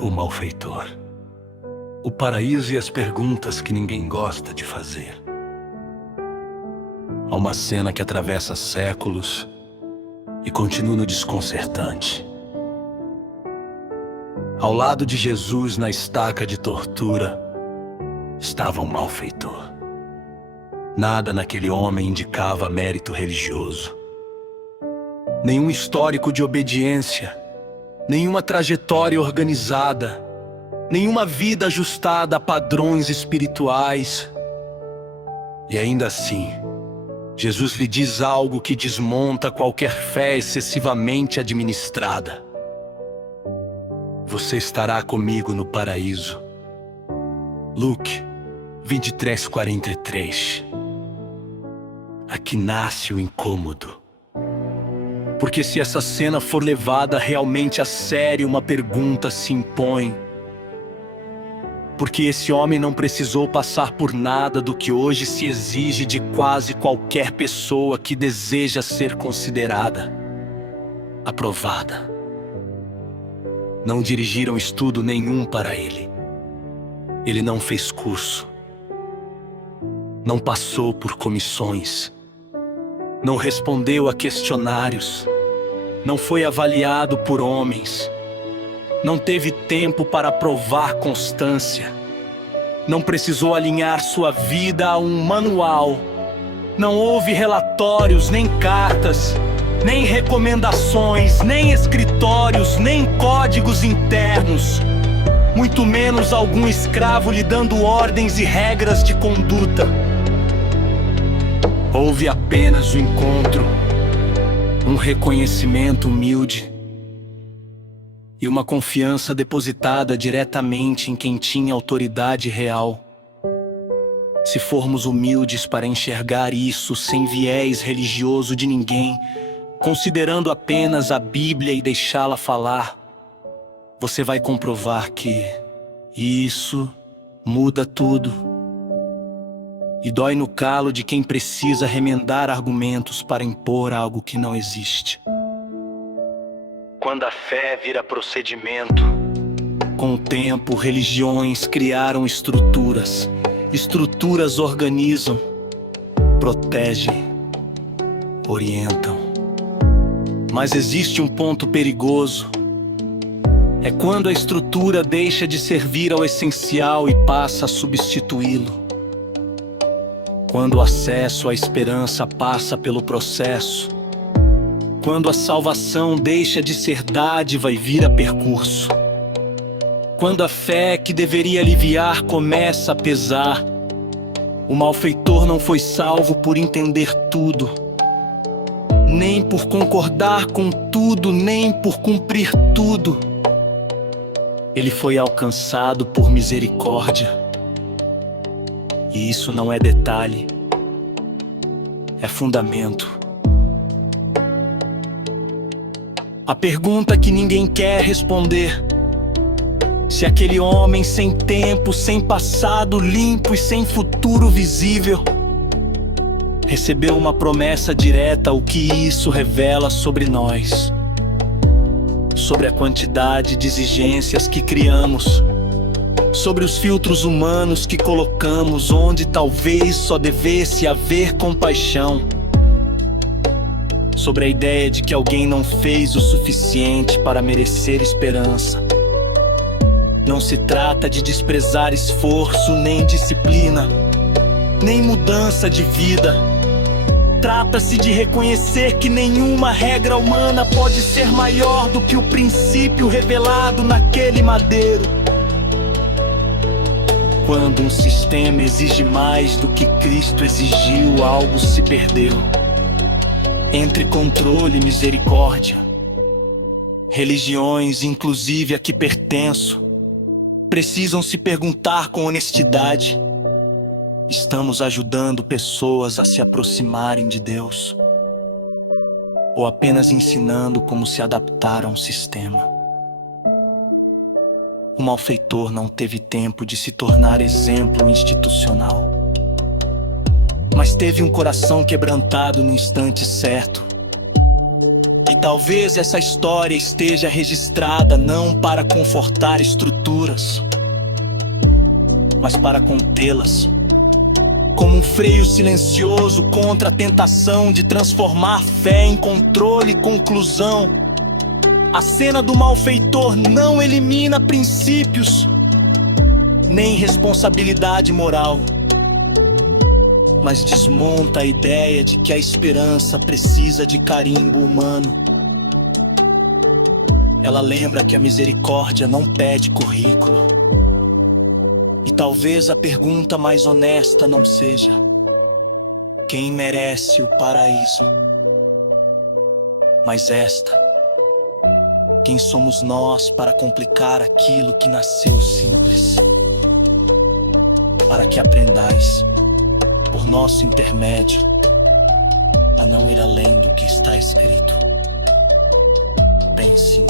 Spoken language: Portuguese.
O malfeitor. O paraíso e as perguntas que ninguém gosta de fazer. Há uma cena que atravessa séculos e continua desconcertante. Ao lado de Jesus na estaca de tortura estava um malfeitor. Nada naquele homem indicava mérito religioso. Nenhum histórico de obediência, nenhuma trajetória organizada, nenhuma vida ajustada a padrões espirituais. E ainda assim, Jesus lhe diz algo que desmonta qualquer fé excessivamente administrada. Você estará comigo no paraíso. Luke 23:43. Aqui nasce o incômodo. Porque se essa cena for levada realmente a sério, uma pergunta se impõe. Porque esse homem não precisou passar por nada do que hoje se exige de quase qualquer pessoa que deseja ser considerada aprovada. Não dirigiram estudo nenhum para ele. Ele não fez curso. Não passou por comissões. Não respondeu a questionários. Não foi avaliado por homens. Não teve tempo para provar constância. Não precisou alinhar sua vida a um manual. Não houve relatórios, nem cartas, nem recomendações, nem escritórios, nem códigos internos. Muito menos algum escravo lhe dando ordens e regras de conduta. Houve apenas o encontro, um reconhecimento humilde e uma confiança depositada diretamente em quem tinha autoridade real. Se formos humildes para enxergar isso sem viés religioso de ninguém, considerando apenas a Bíblia e deixá-la falar, você vai comprovar que isso muda tudo. E dói no calo de quem precisa remendar argumentos para impor algo que não existe. Quando a fé vira procedimento, com o tempo, religiões criaram estruturas. Estruturas organizam, protegem, orientam. Mas existe um ponto perigoso. É quando a estrutura deixa de servir ao essencial e passa a substituí-lo. Quando o acesso à esperança passa pelo processo. Quando a salvação deixa de ser dádiva e vira percurso. Quando a fé que deveria aliviar começa a pesar. O malfeitor não foi salvo por entender tudo, nem por concordar com tudo, nem por cumprir tudo. Ele foi alcançado por misericórdia. E isso não é detalhe, é fundamento. A pergunta que ninguém quer responder: se aquele homem sem tempo, sem passado limpo e sem futuro visível recebeu uma promessa direta, o que isso revela sobre nós? Sobre a quantidade de exigências que criamos, sobre os filtros humanos que colocamos onde talvez só devesse haver compaixão, sobre a ideia de que alguém não fez o suficiente para merecer esperança. Não se trata de desprezar esforço, nem disciplina, nem mudança de vida. Trata-se de reconhecer que nenhuma regra humana pode ser maior do que o princípio revelado naquele madeiro. Quando um sistema exige mais do que Cristo exigiu, algo se perdeu. Entre controle e misericórdia, religiões, inclusive a que pertenço, precisam se perguntar com honestidade: estamos ajudando pessoas a se aproximarem de Deus? Ou apenas ensinando como se adaptar a um sistema? O malfeitor não teve tempo de se tornar exemplo institucional, mas teve um coração quebrantado no instante certo. E Talvez essa história esteja registrada não para confortar estruturas, mas para contê-las, como um freio silencioso contra a tentação de transformar fé em controle e conclusão. A cena do malfeitor não elimina princípios, nem responsabilidade moral, mas desmonta a ideia de que a esperança precisa de carimbo humano. Ela lembra que a misericórdia não pede currículo. E talvez a pergunta mais honesta não seja: quem merece o paraíso? Mas esta: quem somos nós para complicar aquilo que nasceu simples? Para que aprendais, por nosso intermédio, a não ir além do que está escrito. Pense